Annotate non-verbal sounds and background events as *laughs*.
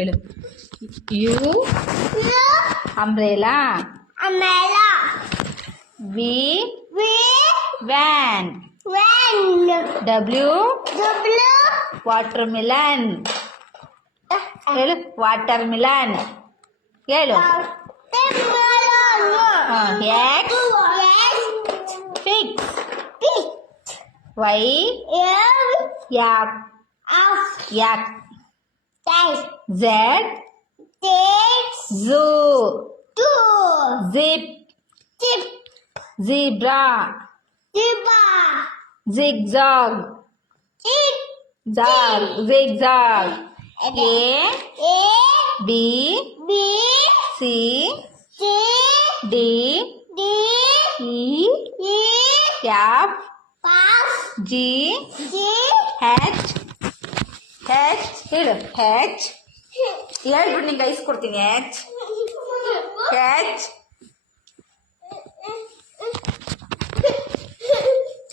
எழு U umbrella umbrella V V van van W W watermelon ಹೇಳು watermelon ಹೇಳು X fix Y ಯಾಕ್ ಯಾಕ್ Times. Z. Z, Zoo. Two. Zip. Zip. Zebra. Zebra. Zigzag. Zig. Zag. Zigzag. A. A. B. B. C. C. D. D. E. E. F. F. G. G. H. H ಹೇಳು H ಹೇಳ್ಬಿಟ್ಟು ನಿಂಗೆ ice ಕೊಡ್ತೀನಿ hatch hatch *laughs*